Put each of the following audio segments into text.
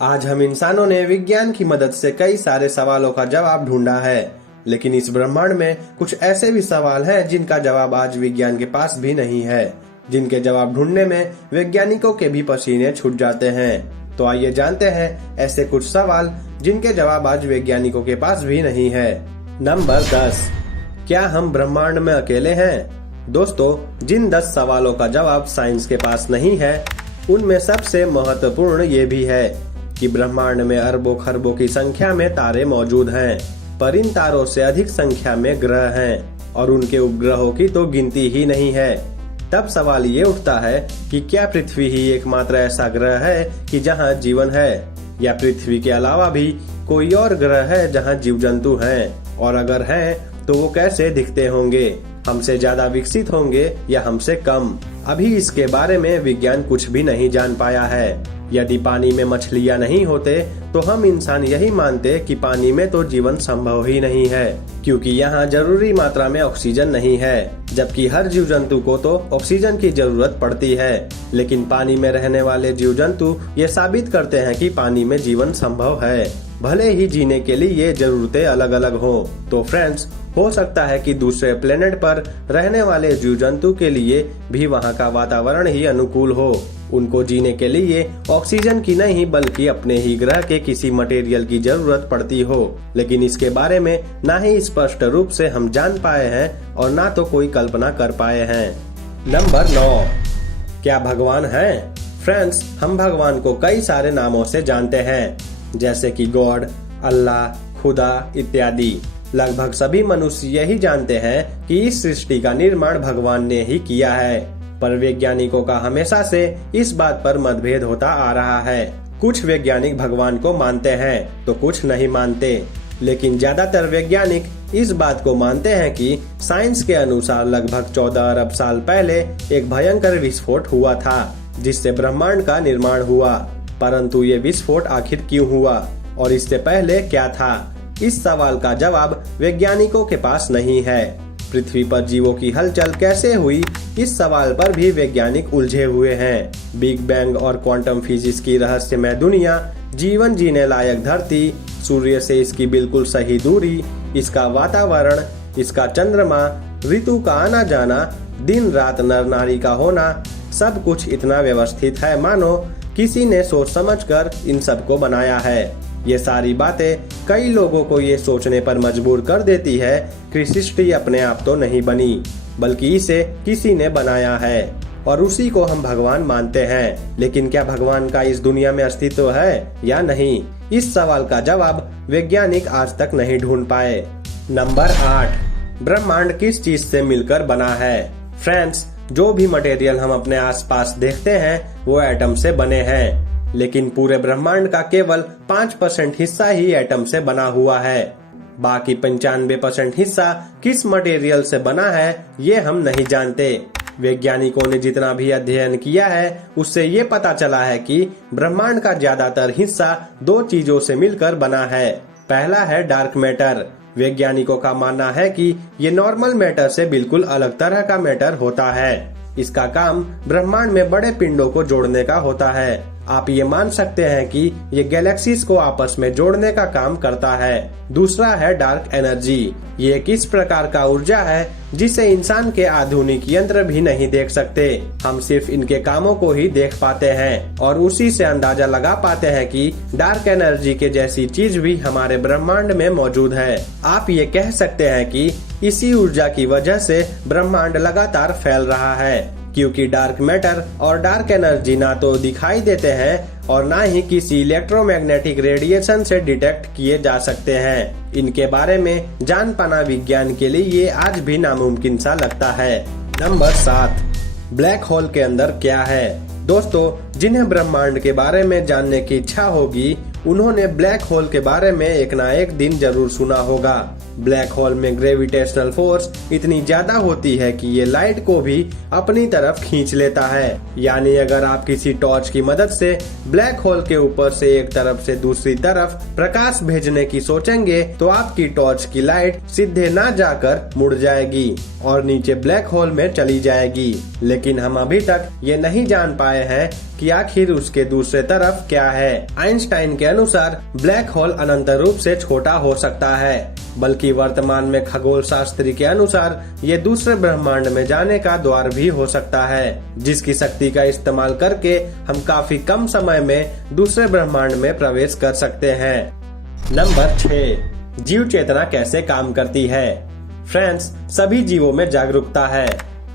आज हम इंसानों ने विज्ञान की मदद से कई सारे सवालों का जवाब ढूंढा है, लेकिन इस ब्रह्मांड में कुछ ऐसे भी सवाल हैं जिनका जवाब आज विज्ञान के पास भी नहीं है, जिनके जवाब ढूंढने में वैज्ञानिकों के भी पसीने छूट जाते हैं। तो आइए जानते हैं ऐसे कुछ सवाल जिनके जवाब आज वैज्ञानिकों के पास भी नहीं है। नंबर 10, क्या हम ब्रह्मांड में अकेले हैं? दोस्तों, जिन 10 सवालों का जवाब साइंस के पास नहीं है, उनमें सबसे महत्वपूर्ण ये भी है कि ब्रह्मांड में अरबों खरबों की संख्या में तारे मौजूद हैं, पर इन तारों से अधिक संख्या में ग्रह हैं और उनके उपग्रहों की तो गिनती ही नहीं है। तब सवाल ये उठता है कि क्या पृथ्वी ही एकमात्र ऐसा ग्रह है कि जहाँ जीवन है, या पृथ्वी के अलावा भी कोई और ग्रह है जहाँ जीव जंतु हैं, और अगर हैं तो वो कैसे दिखते होंगे, हमसे ज्यादा विकसित होंगे या हमसे कम? अभी इसके बारे में विज्ञान कुछ भी नहीं जान पाया है। यदि पानी में मछलियां नहीं होते तो हम इंसान यही मानते कि पानी में तो जीवन संभव ही नहीं है, क्योंकि यहाँ जरूरी मात्रा में ऑक्सीजन नहीं है, जबकि हर जीव जंतु को तो ऑक्सीजन की जरूरत पड़ती है। लेकिन पानी में रहने वाले जीव जंतु ये साबित करते हैं कि पानी में जीवन संभव है, भले ही जीने के लिए ये जरूरतें अलग अलग हो। तो फ्रेंड्स, हो सकता है कि दूसरे प्लेनेट पर रहने वाले जीव जंतु के लिए भी वहाँ का वातावरण ही अनुकूल हो। उनको जीने के लिए ऑक्सीजन की नहीं बल्कि अपने ही ग्रह के किसी मटेरियल की जरूरत पड़ती हो, लेकिन इसके बारे में ना ही स्पष्ट रूप से हम जान पाए हैं और ना तो कोई कल्पना कर पाए हैं। नंबर 9, क्या भगवान है? फ्रेंड्स, हम भगवान को कई सारे नामों से जानते हैं, जैसे कि गॉड, अल्लाह, खुदा इत्यादि। लगभग सभी मनुष्य यही जानते हैं कि इस सृष्टि का निर्माण भगवान ने ही किया है, पर वैज्ञानिकों का हमेशा से इस बात पर मतभेद होता आ रहा है। कुछ वैज्ञानिक भगवान को मानते हैं तो कुछ नहीं मानते, लेकिन ज्यादातर वैज्ञानिक इस बात को मानते हैं कि साइंस के अनुसार लगभग 14 अरब साल पहले एक भयंकर विस्फोट हुआ था, जिससे ब्रह्मांड का निर्माण हुआ। परंतु ये विस्फोट आखिर क्यों हुआ और इससे पहले क्या था? इस सवाल का जवाब वैज्ञानिकों के पास नहीं है। पृथ्वी पर जीवों की हलचल कैसे हुई, इस सवाल पर भी वैज्ञानिक उलझे हुए हैं। बिग बैंग और क्वांटम फिजिक्स की रहस्यमय दुनिया, जीवन जीने लायक धरती, सूर्य से इसकी बिल्कुल सही दूरी, इसका वातावरण, इसका चंद्रमा, ऋतु का आना जाना, दिन रात नर नारी का होना, सब कुछ इतना व्यवस्थित है मानो किसी ने सोच समझकर इन सब को बनाया है। ये सारी बातें कई लोगों को ये सोचने पर मजबूर कर देती है कि सृष्टि अपने आप तो नहीं बनी, बल्कि इसे किसी ने बनाया है और उसी को हम भगवान मानते हैं। लेकिन क्या भगवान का इस दुनिया में अस्तित्व है या नहीं? इस सवाल का जवाब वैज्ञानिक आज तक नहीं ढूंढ पाए। नंबर 8, ब्रह्मांड किस चीज से मिलकर बना है? फ्रेंड्स, जो भी मटेरियल हम अपने आसपास देखते हैं वो एटम से बने हैं, लेकिन पूरे ब्रह्मांड का केवल 5% हिस्सा ही एटम से बना हुआ है। बाकी 95% हिस्सा किस मटेरियल से बना है ये हम नहीं जानते। वैज्ञानिकों ने जितना भी अध्ययन किया है उससे ये पता चला है कि ब्रह्मांड का ज्यादातर हिस्सा 2 चीजों से मिलकर बना है। पहला है डार्क मैटर। वैज्ञानिकों का मानना है कि ये नॉर्मल मैटर से बिल्कुल अलग तरह का मैटर होता है। इसका काम ब्रह्मांड में बड़े पिंडों को जोड़ने का होता है। आप ये मान सकते हैं कि ये गैलेक्सीज को आपस में जोड़ने का काम करता है। दूसरा है डार्क एनर्जी। ये एक इस प्रकार का ऊर्जा है जिसे इंसान के आधुनिक यंत्र भी नहीं देख सकते। हम सिर्फ इनके कामों को ही देख पाते हैं और उसी से अंदाजा लगा पाते हैं कि डार्क एनर्जी के जैसी चीज भी हमारे ब्रह्मांड में मौजूद है। आप ये कह सकते हैं कि इसी ऊर्जा की वजह से ब्रह्मांड लगातार फैल रहा है, क्योंकि डार्क मैटर और डार्क एनर्जी ना तो दिखाई देते हैं और ना ही किसी इलेक्ट्रोमैग्नेटिक रेडिएशन से डिटेक्ट किए जा सकते हैं। इनके बारे में जान पाना विज्ञान के लिए आज भी नामुमकिन सा लगता है। नंबर 7, ब्लैक होल के अंदर क्या है? दोस्तों, जिन्हें ब्रह्मांड के बारे में जानने की इच्छा होगी उन्होंने ब्लैक होल के बारे में एक ना एक दिन जरूर सुना होगा। ब्लैक होल में ग्रेविटेशनल फोर्स इतनी ज्यादा होती है कि ये लाइट को भी अपनी तरफ खींच लेता है। यानी अगर आप किसी टॉर्च की मदद से ब्लैक होल के ऊपर से एक तरफ से दूसरी तरफ प्रकाश भेजने की सोचेंगे तो आपकी टॉर्च की लाइट सीधे ना जाकर मुड़ जाएगी और नीचे ब्लैक होल में चली जाएगी। लेकिन हम अभी तक ये नहीं जान पाए हैं कि कि आखिर उसके दूसरे तरफ क्या है। आइंस्टाइन के अनुसार ब्लैक होल अनंत रूप से छोटा हो सकता है, बल्कि वर्तमान में खगोल शास्त्री के अनुसार ये दूसरे ब्रह्मांड में जाने का द्वार भी हो सकता है, जिसकी शक्ति का इस्तेमाल करके हम काफी कम समय में दूसरे ब्रह्मांड में प्रवेश कर सकते हैं। नंबर 6, जीव चेतना कैसे काम करती है। फ्रेंड्स, सभी जीवों में जागरूकता है।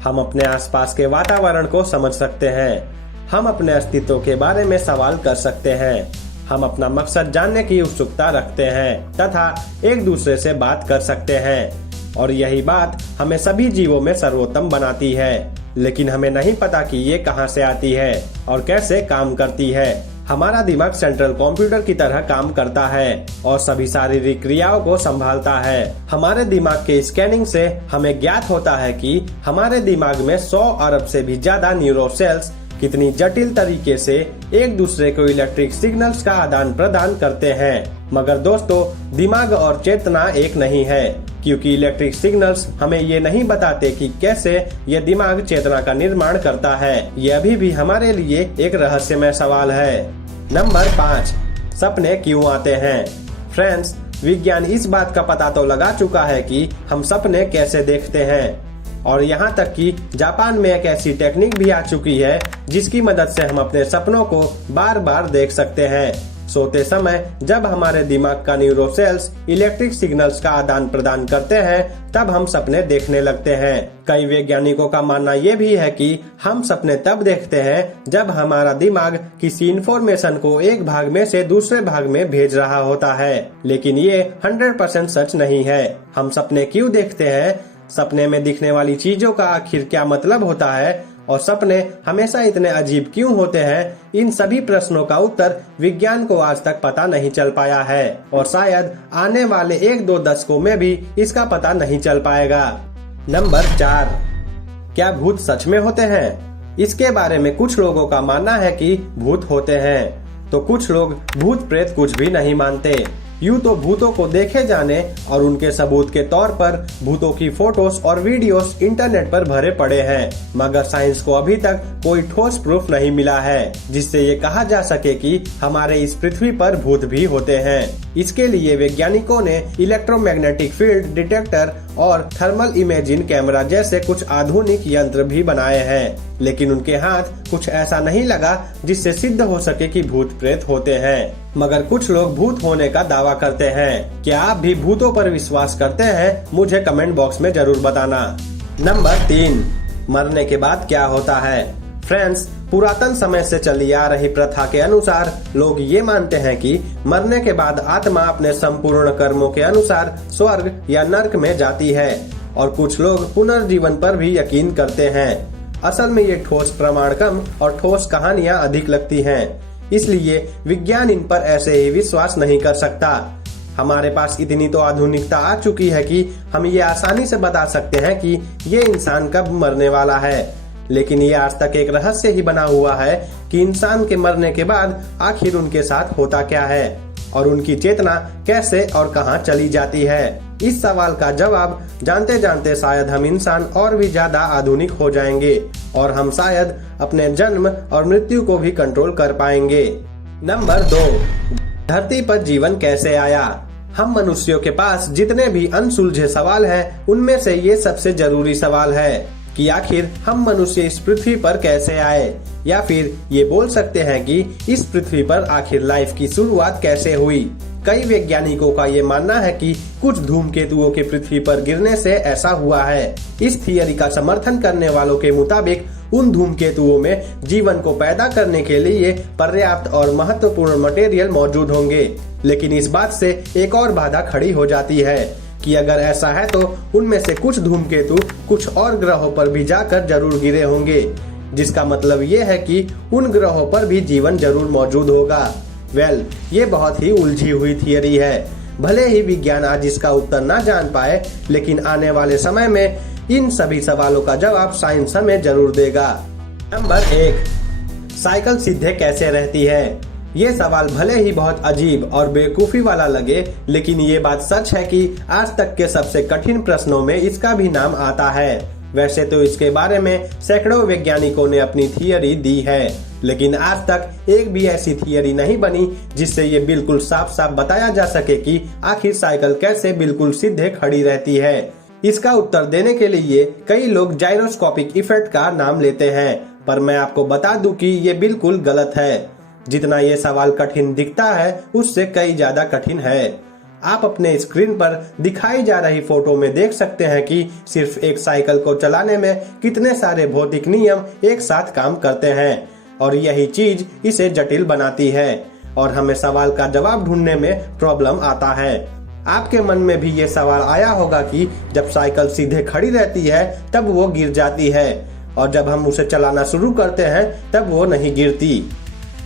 हम अपने आसपास के वातावरण को समझ सकते हैं, हम अपने अस्तित्व के बारे में सवाल कर सकते हैं, हम अपना मकसद जानने की उत्सुकता रखते हैं तथा एक दूसरे से बात कर सकते हैं, और यही बात हमें सभी जीवों में सर्वोत्तम बनाती है। लेकिन हमें नहीं पता कि ये कहाँ से आती है और कैसे काम करती है। हमारा दिमाग सेंट्रल कंप्यूटर की तरह काम करता है और सभी शारीरिक क्रियाओं को संभालता है। हमारे दिमाग के स्कैनिंग से हमें ज्ञात होता है कि हमारे दिमाग में 100 अरब से भी ज्यादा न्यूरो सेल्स कितनी जटिल तरीके से एक दूसरे को इलेक्ट्रिक सिग्नल्स का आदान प्रदान करते हैं। मगर दोस्तों, दिमाग और चेतना एक नहीं है, क्योंकि इलेक्ट्रिक सिग्नल्स हमें ये नहीं बताते कि कैसे ये दिमाग चेतना का निर्माण करता है। ये अभी भी हमारे लिए एक रहस्यमय सवाल है। नंबर 5, सपने क्यों आते हैं। फ्रेंड्स, विज्ञान इस बात का पता तो लगा चुका है कि हम सपने कैसे देखते हैं, और यहाँ तक कि जापान में एक ऐसी टेक्निक भी आ चुकी है जिसकी मदद से हम अपने सपनों को बार बार देख सकते हैं। सोते समय जब हमारे दिमाग का न्यूरो सेल्स इलेक्ट्रिक सिग्नल्स का आदान प्रदान करते हैं, तब हम सपने देखने लगते हैं। कई वैज्ञानिकों का मानना यह भी है कि हम सपने तब देखते हैं जब हमारा दिमाग किसी इंफॉर्मेशन को एक भाग में से दूसरे भाग में भेज रहा होता है। लेकिन ये 100% सच नहीं है। हम सपने क्यों देखते हैं, सपने में दिखने वाली चीजों का आखिर क्या मतलब होता है, और सपने हमेशा इतने अजीब क्यों होते हैं, इन सभी प्रश्नों का उत्तर विज्ञान को आज तक पता नहीं चल पाया है, और शायद आने वाले 1-2 दशकों में भी इसका पता नहीं चल पाएगा। नंबर 4, क्या भूत सच में होते हैं। इसके बारे में कुछ लोगों का मानना है कि भूत होते हैं, तो कुछ लोग भूत प्रेत कुछ भी नहीं मानते। यूं तो भूतों को देखे जाने और उनके सबूत के तौर पर भूतों की फोटोज और वीडियोस इंटरनेट पर भरे पड़े हैं, मगर साइंस को अभी तक कोई ठोस प्रूफ नहीं मिला है जिससे ये कहा जा सके कि हमारे इस पृथ्वी पर भूत भी होते हैं। इसके लिए वैज्ञानिकों ने इलेक्ट्रोमैग्नेटिक फील्ड डिटेक्टर और थर्मल इमेजिंग कैमरा जैसे कुछ आधुनिक यंत्र भी बनाए हैं, लेकिन उनके हाथ कुछ ऐसा नहीं लगा जिससे सिद्ध हो सके कि भूत प्रेत होते हैं। मगर कुछ लोग भूत होने का दावा करते हैं। क्या आप भी भूतों पर विश्वास करते हैं? मुझे कमेंट बॉक्स में जरूर बताना। नंबर 3, मरने के बाद क्या होता है। फ्रेंड्स, पुरातन समय से चली आ रही प्रथा के अनुसार लोग ये मानते हैं कि मरने के बाद आत्मा अपने संपूर्ण कर्मों के अनुसार स्वर्ग या नर्क में जाती है, और कुछ लोग पुनर्जीवन पर भी यकीन करते हैं। असल में ये ठोस प्रमाण कम और ठोस कहानियां अधिक लगती हैं, इसलिए विज्ञान इन पर ऐसे ही विश्वास नहीं कर सकता। हमारे पास इतनी तो आधुनिकता आ चुकी है कि हम ये आसानी से बता सकते हैं कि ये इंसान कब मरने वाला है, लेकिन ये आज तक एक रहस्य ही बना हुआ है कि इंसान के मरने के बाद आखिर उनके साथ होता क्या है और उनकी चेतना कैसे और कहां चली जाती है। इस सवाल का जवाब जानते जानते शायद हम इंसान और भी ज्यादा आधुनिक हो जाएंगे और हम शायद अपने जन्म और मृत्यु को भी कंट्रोल कर पाएंगे। नंबर 2, धरती पर जीवन कैसे आया। हम मनुष्यों के पास जितने भी अनसुलझे सवाल हैं, उनमें से ये सबसे जरूरी सवाल है कि आखिर हम मनुष्य इस पृथ्वी पर कैसे आए, या फिर ये बोल सकते हैं कि इस पृथ्वी पर आखिर लाइफ की शुरुआत कैसे हुई। कई वैज्ञानिकों का ये मानना है कि कुछ धूमकेतुओं के पृथ्वी पर गिरने से ऐसा हुआ है। इस थियरी का समर्थन करने वालों के मुताबिक उन धूमकेतुओं में जीवन को पैदा करने के लिए पर्याप्त और महत्वपूर्ण मटेरियल मौजूद होंगे, लेकिन इस बात से एक और बाधा खड़ी हो जाती है कि अगर ऐसा है तो उनमें से कुछ धूमकेतु कुछ और ग्रहों पर भी जाकर जरूर गिरे होंगे, जिसका मतलब ये है कि उन ग्रहों पर भी जीवन जरूर मौजूद होगा। ये बहुत ही उलझी हुई थियरी है। भले ही विज्ञान आज इसका उत्तर ना जान पाए, लेकिन आने वाले समय में इन सभी सवालों का जवाब साइंस हमें जरूर देगा। नंबर 1, साइकिल सीधे कैसे रहती है। ये सवाल भले ही बहुत अजीब और बेवकूफी वाला लगे, लेकिन ये बात सच है कि आज तक के सबसे कठिन प्रश्नों में इसका भी नाम आता है। वैसे तो इसके बारे में सैकड़ों वैज्ञानिकों ने अपनी थियरी दी है, लेकिन आज तक एक भी ऐसी थियरी नहीं बनी जिससे ये बिल्कुल साफ साफ बताया जा सके कि आखिर साइकिल कैसे बिल्कुल सीधे खड़ी रहती है। इसका उत्तर देने के लिए कई लोग जाइरोस्कोपिक इफेक्ट का नाम लेते हैं, पर मैं आपको बता दूं कि ये बिल्कुल गलत है। जितना ये सवाल कठिन दिखता है उससे कई ज्यादा कठिन है। आप अपने स्क्रीन पर दिखाई जा रही फोटो में देख सकते हैं कि सिर्फ एक साइकिल को चलाने में कितने सारे भौतिक नियम एक साथ काम करते हैं और यही चीज इसे जटिल बनाती है और हमें सवाल का जवाब ढूंढने में प्रॉब्लम आता है। आपके मन में भी ये सवाल आया होगा कि जब साइकिल सीधे खड़ी रहती है तब वो गिर जाती है और जब हम उसे चलाना शुरू करते हैं तब वो नहीं गिरती।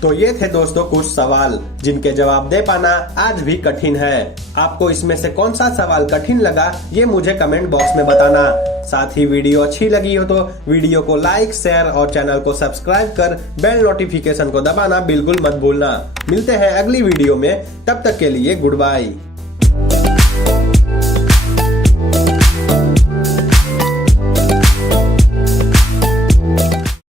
तो ये थे दोस्तों कुछ सवाल जिनके जवाब दे पाना आज भी कठिन है। आपको इसमें से कौन सा सवाल कठिन लगा ये मुझे कमेंट बॉक्स में बताना। साथ ही वीडियो अच्छी लगी हो तो वीडियो को लाइक, शेयर और चैनल को सब्सक्राइब कर बेल नोटिफिकेशन को दबाना बिल्कुल मत भूलना। मिलते हैं अगली वीडियो में, तब तक के लिए गुड बाय।